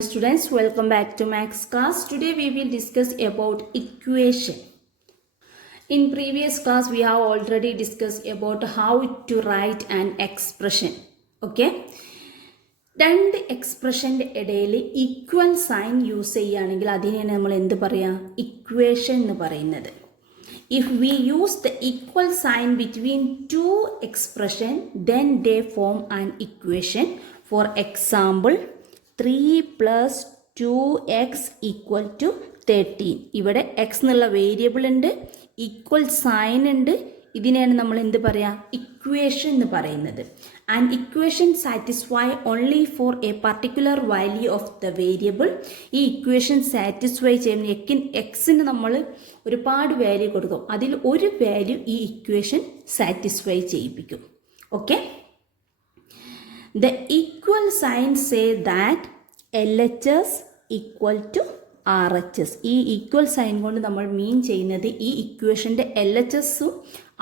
Students, welcome back to Max class. Today we will discuss about equation. In previous class we have already discussed about how to write an expression. Okay? രണ്ട് എക്സ്പ്രഷൻ്റെ ഇടയിൽ equal sign use ചെയ്യുകയാണെങ്കിൽ അതിനെയാണ് നമ്മൾ എന്ത് പറയുക, equation എന്ന് പറയുന്നത്. If we use the equal sign between two expression then they form an equation. For example 3 + 2x = 13. ഇവിടെ എക്സ് എന്നുള്ള വേരിയബിൾ ഉണ്ട്, ഈക്വൽ സൈൻ ഉണ്ട്. ഇതിനെയാണ് നമ്മൾ എന്ത് പറയുക, ഇക്വേഷൻ എന്ന് പറയുന്നത്. And equation satisfy only for a particular value of the variable. ഈ ഇക്വേഷൻ സാറ്റിസ്ഫൈ ചെയ്യുന്ന എക്സിന് നമ്മൾ ഒരുപാട് വാല്യൂ കൊടുക്കും, അതിൽ ഒരു വാല്യൂ ഈ ഇക്വേഷൻ സാറ്റിസ്ഫൈ ചെയ്യിപ്പിക്കും. Okay, the equal sign say that LHS = RHS. ഈ ഈക്വൽ സൈൻ കൊണ്ട് നമ്മൾ മീൻ ചെയ്യുന്നത് ഈ ഇക്വേഷൻ്റെ LHSഉം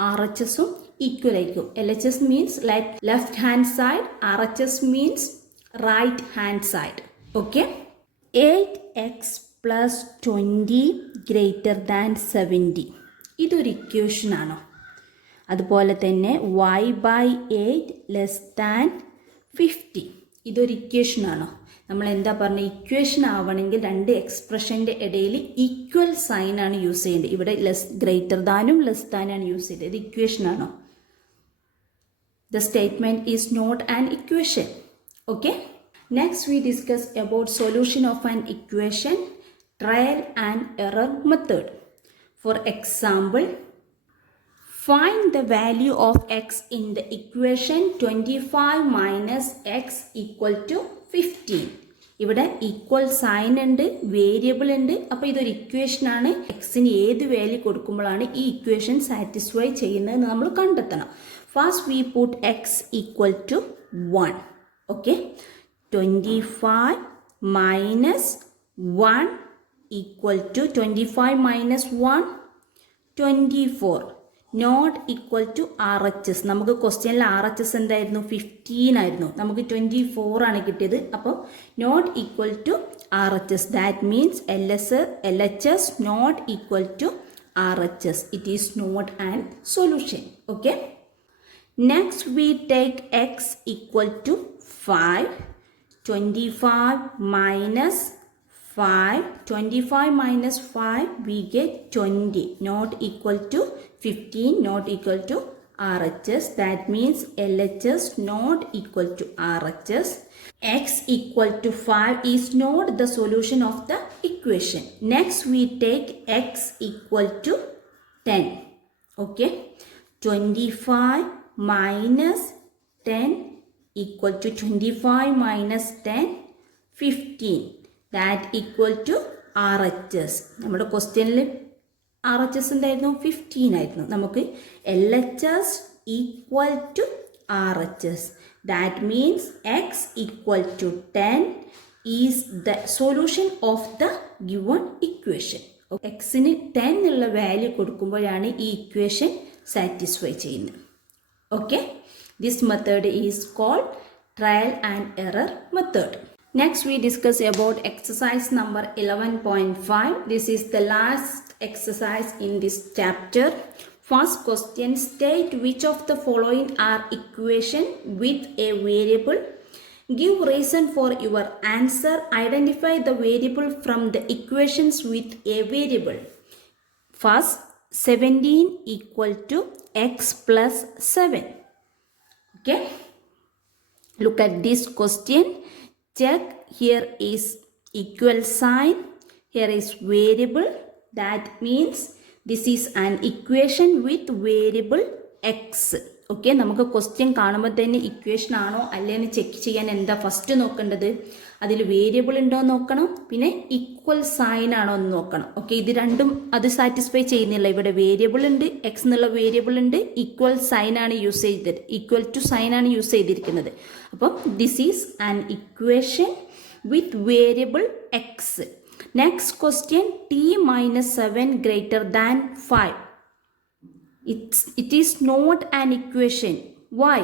RHSഉം ഈക്വൽ ആയിരിക്കും. LHS means left hand side, RHS means right hand side. Okay, 8x + 20 > 70. ഇതൊരു ഇക്വേഷനാണോ? അതുപോലെ തന്നെ y/8 < 50. ഇതൊരു ഇക്വേഷനാണോ? നമ്മൾ എന്താ പറഞ്ഞ, ഇക്വേഷൻ ആവണമെങ്കിൽ രണ്ട് എക്സ്പ്രഷൻ്റെ ഇടയിൽ ഈക്വൽ സൈൻ ആണ് യൂസ് ചെയ്യേണ്ടത്. ഇവിടെ ലെസ് യൂസ് ചെയ്തത്. ഇത് ഇക്വേഷനാണോ? The statement is not an equation. Okay, next we discuss about solution of an equation, trial and error method. For example, find the value of x in the equation 25 - x = 15. ഇവിടെ equal sign ഉണ്ട്, വേരിയബിൾ ഉണ്ട്. അപ്പോൾ ഇതൊരു ഇക്വേഷനാണ്. എക്സിന് ഏത് വാല്യൂ കൊടുക്കുമ്പോഴാണ് ഈ ഇക്വേഷൻ സാറ്റിസ്ഫൈ ചെയ്യുന്നതെന്ന് നമ്മൾ കണ്ടെത്തണം. First we put x = 1. Okay, 25 - 1 = 25 - 1 24. Not equal to RHS. നമുക്ക് ക്വസ്റ്റ്യനിൽ RHS എന്തായിരുന്നു, 15 ആയിരുന്നു. നമുക്ക് 24 ആണ് കിട്ടിയത്. അപ്പോൾ not equal to RHS. That means LHS not equal to RHS. It is not an solution. Okay, next we take x = 5. 25 - 5. 25 - 5 we get 20. Not equal to 15. Not equal to RHS. That means LHS not equal to RHS. X = 5 is not the solution of the equation. Next we take x = 10. Okay, 25 - 10 = 25 - 10 15. That equal to RHS. നമ്മുടെ ക്വസ്റ്റ്യനിൽ RHS എന്തായിരുന്നു, 15 ആയിരുന്നു. നമുക്ക് LHS = RHS. That means x = 10 is the solution of the given equation. എക്സിന് 10 ഉള്ള value കൊടുക്കുമ്പോഴാണ് ഈ equation satisfy ചെയ്യുന്നത്. Okay, this method is called trial and error method. Next we discuss about exercise number 11.5. This is the last exercise in this chapter. First question, state which of the following are equation with a variable. Give reason for your answer. Identify the variable from the equations with a variable. First, 17 = x + 7. Okay, look at this question. Check, here is equal sign, here is variable. That means this is an equation with variable x. Okay, നമുക്ക് ക്വസ്റ്റ്യൻ കാണുമ്പോൾ തന്നെ ഇക്വേഷൻ ആണോ അല്ലേന്ന് ചെക്ക് ചെയ്യാൻ എന്താ ഫസ്റ്റ് നോക്കേണ്ടത്, അതിൽ വേരിയബിൾ ഉണ്ടോ എന്ന് നോക്കണം, പിന്നെ ഈക്വൽ സൈൻ ആണോ എന്ന് നോക്കണം. ഓക്കെ, ഇത് രണ്ടും അത് സാറ്റിസ്ഫൈ ചെയ്യുന്നില്ല. ഇവിടെ വേരിയബിൾ ഉണ്ട്, എക്സ് എന്നുള്ള വേരിയബിൾ ഉണ്ട്, ഈക്വൽ സൈൻ ആണ് യൂസ് ചെയ്തത്, ഈക്വൽ ടു സൈൻ ആണ് യൂസ് ചെയ്തിരിക്കുന്നത്. അപ്പം this is an equation with variable X. Next question, t - 7 > 5. It is not an equation. Why?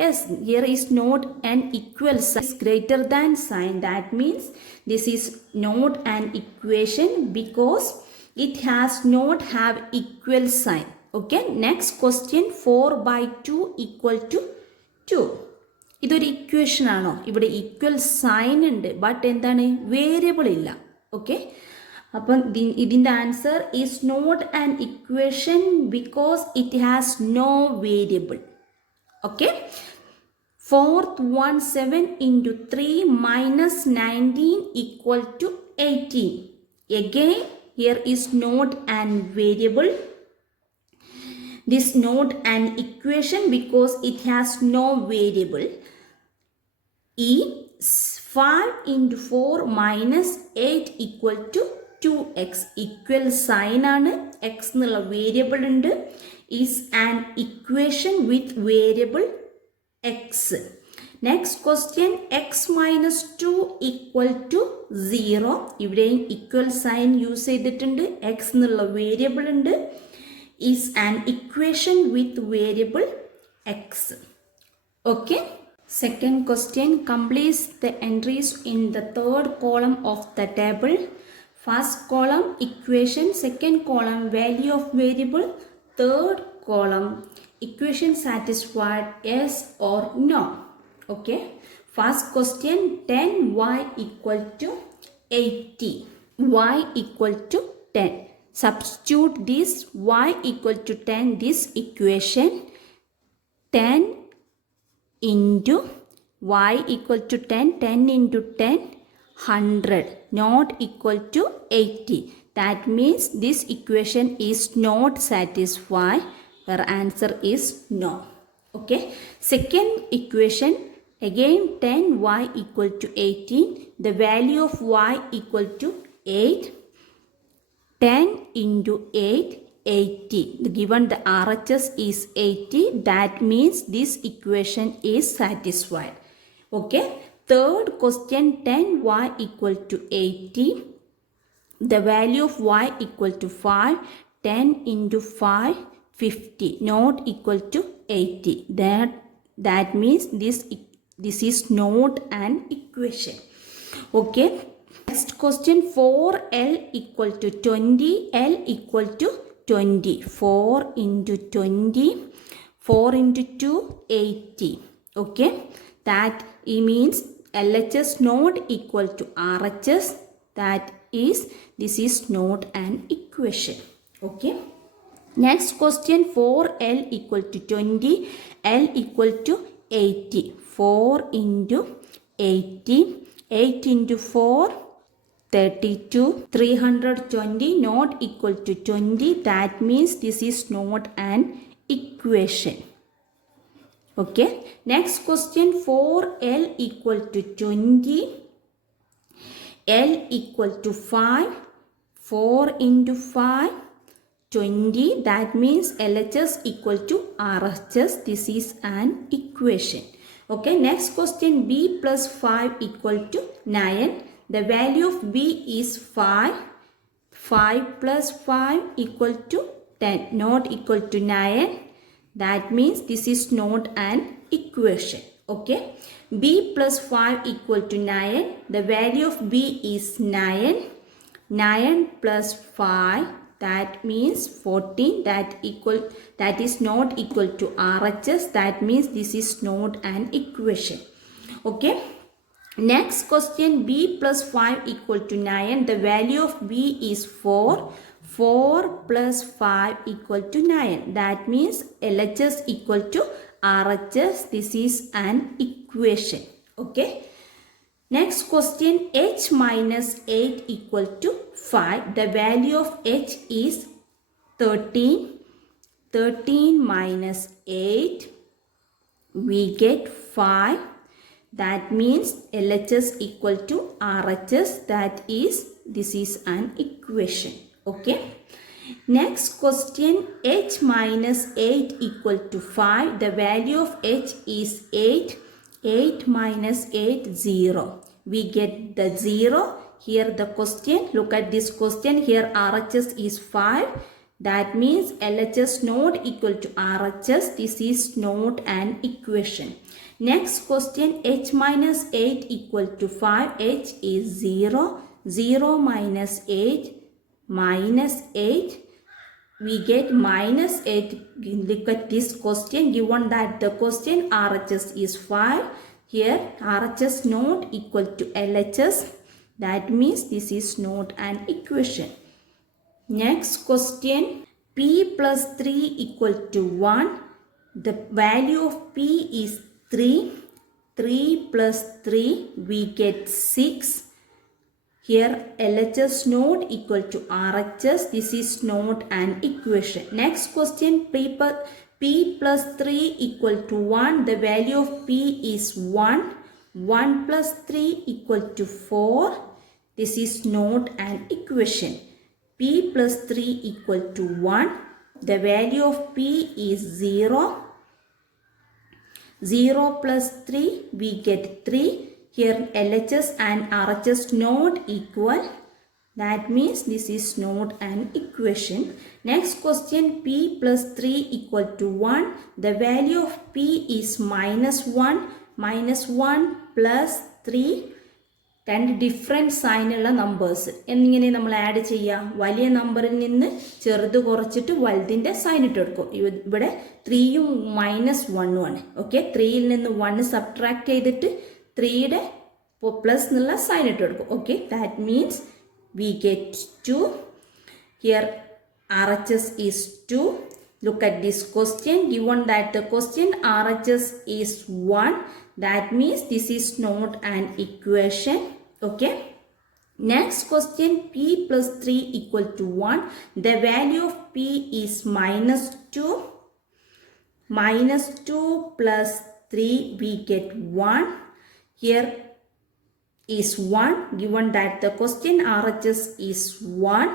Yes, here is not an equal sign is greater than sign. That means this is not an equation because it has not have equal sign. Okay, next question 4 by 2 equal to 2. ഇതൊരു equation ആണോ? ഇവിടെ equal sign ഉണ്ട്, but എന്താണ്, variable ഇല്ല. Okay, അപ്പം ഇതിൻ്റെ answer is not an equation because it has no variable. Okay, fourth one 7 into 3 minus 19 equal to 18. Again here is not an variable. This not an equation because it has no variable. 5 into 4 minus 8 equal to 2x. Equal sign ആണ്, x എന്നുള്ള വേരിയബിൾ ഉണ്ട്, is an equation with variable x. Next question x minus 2 equal to 0. ഇവിടെയും equal sign use ചെയ്തിട്ടുണ്ട്, x എന്നുള്ള വേരിയബിൾ ഉണ്ട്, is an equation with variable x. Okay. Second question, complete the entries in the third column of the table. First column equation, second column value of variable, third column equation satisfied yes or no. Okay, first question 10y equal to 80. Y equal to 10. Substitute this y equal to 10 this equation. 10 into y equal to 10, 10 into 10 100, not equal to 80. That means this equation is not satisfied. Our answer is no. Okay, second equation again 10y equal to 18. The value of y equal to 8. 10 into 8 80. Given the RHS is 80, that means this equation is satisfied. Okay, third question 10y equal to 80. The value of y equal to 5. 10 into 5 50, not equal to 80. That means this is not an equation. Okay, next question 4l equal to 20. L equal to 20. 4 into 20. 4 into 2 80. Okay, that means LHS not equal to RHS. That is, this is not an equation. Okay, next question 4l equal to 20. L equal to 80. 4 into 80. 8 into 4 32. 320 not equal to 20. That means this is not an equation. Okay, next question 4l equal to 20. L equal to 5. 4 into 5 20. That means LHS equal to RHS. This is an equation. Okay, next question b plus 5 equal to 9. The value of b is 5. 5 plus 5 equal to 10, not equal to 9. That means this is not an equation. Okay, b plus 5 equal to 9. The value of b is 9. 9 plus 5, that means 14. That is not equal to RHS. That means this is not an equation. Okay, next question b plus 5 equal to 9. The value of b is 4. 4 plus 5 equal to 9. That means LHS equal to RHS. This is an equation. Okay, next question h minus 8 equal to 5. The value of h is 13. 13 minus 8 we get 5. That means LHS equal to RHS. That is, this is an equation. Okay, next question h minus 8 equal to 5. The value of h is 8. 8 minus 8 0. We get the 0. Here the question, look at this question. Here RHS is 5. That means LHS not equal to RHS. This is not an equation. Next question, h minus 8 equal to 5. H is 0. 0 minus 8 minus 8. We get minus 8. Look at this question. Given that the question RHS is 5. Here RHS not equal to LHS. That means this is not an equation. Next question, p plus 3 equal to 1. The value of p is 3. 3 plus 3 we get 6. Here LHS not equal to RHS. This is not an equation. Next question, p plus 3 equal to 1. The value of p is 1. 1 plus 3 equal to 4. This is not an equation. P plus 3 equal to 1. The value of p is 0. 0 plus 3 we get 3. Here LHS and RHS not equal. That means this is not an equation. Next question, p plus 3 equal to 1. The value of p is minus 1. Minus 1 plus 3. രണ്ട് ഡിഫറെൻറ്റ് സൈനുള്ള നമ്പേഴ്സ് എന്നിങ്ങനെ നമ്മൾ ആഡ് ചെയ്യുക. വലിയ നമ്പറിൽ നിന്ന് ചെറുത് കുറച്ചിട്ട് വലുതിൻ്റെ സൈൻ ഇട്ട് കൊടുക്കും. ഇവിടെ 3യും മൈനസ് 1ഉം ആണ്. ഓക്കെ, 3യിൽ നിന്ന് 1 സബ്ട്രാക്ട് ചെയ്തിട്ട് 3യുടെ പ്ലസ് എന്നുള്ള സൈൻ ഇട്ട് കൊടുക്കും. Okay, that means we get 2. Here RHS is 2. Look at this question. Given that the question RHS is 1, that means this is not an equation. Okay. Next question, p plus 3 equal to 1. The value of p is minus 2. Minus 2 plus 3 we get 1. Here is 1. Given that the question RHS is 1,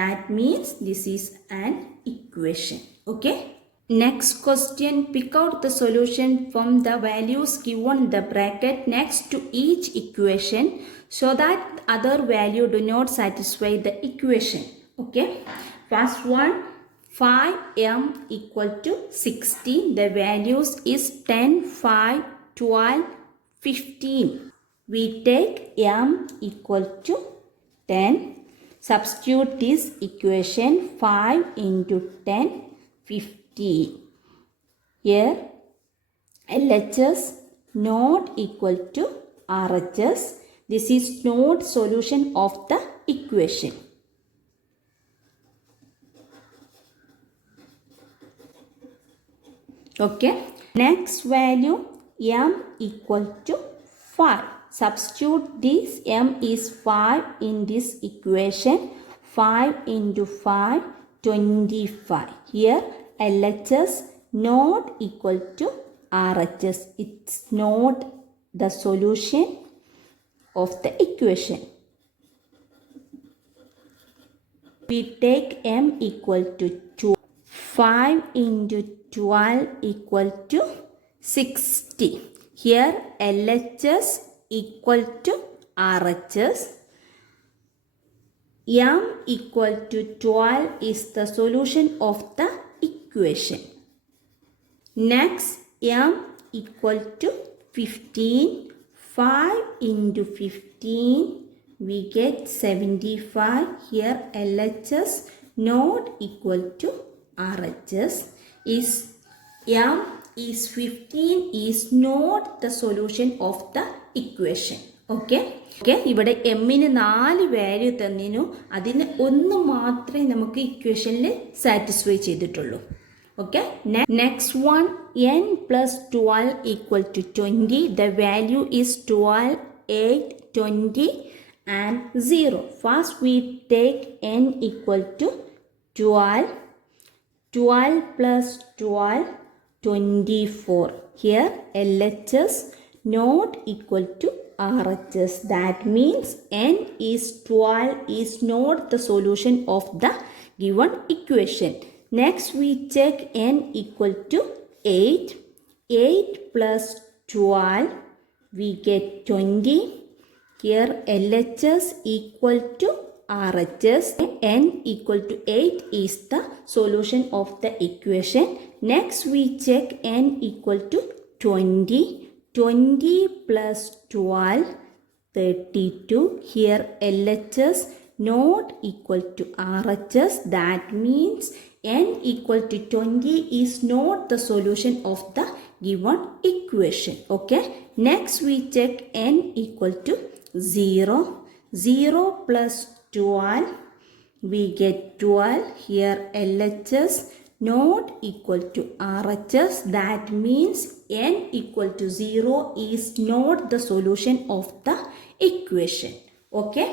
that means this is an equation. Okay. Next question, pick out the solution from the values given the bracket next to each equation so that other value do not satisfy the equation. Okay. First one, 5m equal to 16. The values is 10, 5, 12, 15. We take m equal to 10. Substitute this equation, 5 into 10, 50. Here LHS not equal to RHS. This is not solution of the equation. Okay. Next value, m equal to 5. Substitute this, m is 5 in this equation. 5 into 5, 25. Here LHS not equal to RHS. It's not the solution of the equation. We take m equal to 2. 5 into 12 equal to 60. Here LHS equal to RHS. M equal to 12 is the solution of the equation. Next, m equal to 15. 5 into 15 we get 75. Here LHS not equal to RHS. Is m is 15 is not the solution of the equation. Okay. Okay, ഇവിടെ എമ്മിന് 4 വാല്യൂ തന്നിനു, അതിന് 1 മാത്രമേ നമുക്ക് ഇക്വേഷനിൽ സാറ്റിസ്ഫൈ ചെയ്തിട്ടുള്ളൂ. Okay, next one, n plus 12 equal to 20. The value is 12, 8, 20 and 0. First we take n equal to 12. 12 plus 12, 24. Here LHS not equal to RHS. That means n is 12 is not the solution of the given equation. Next we check n equal to 8. 8 plus 12 we get 20. Here LHS equal to RHS. N equal to 8 is the solution of the equation. Next we check N equal to 20. 20 plus 12, 32. Here LHS not equal to RHS. That means N equal to 20 is not the solution of the given equation. Okay. Next we check N equal to 0. 0 plus 12, we get 12. Here LHS not equal to RHS. That means N equal to 0 is not the solution of the equation. Okay.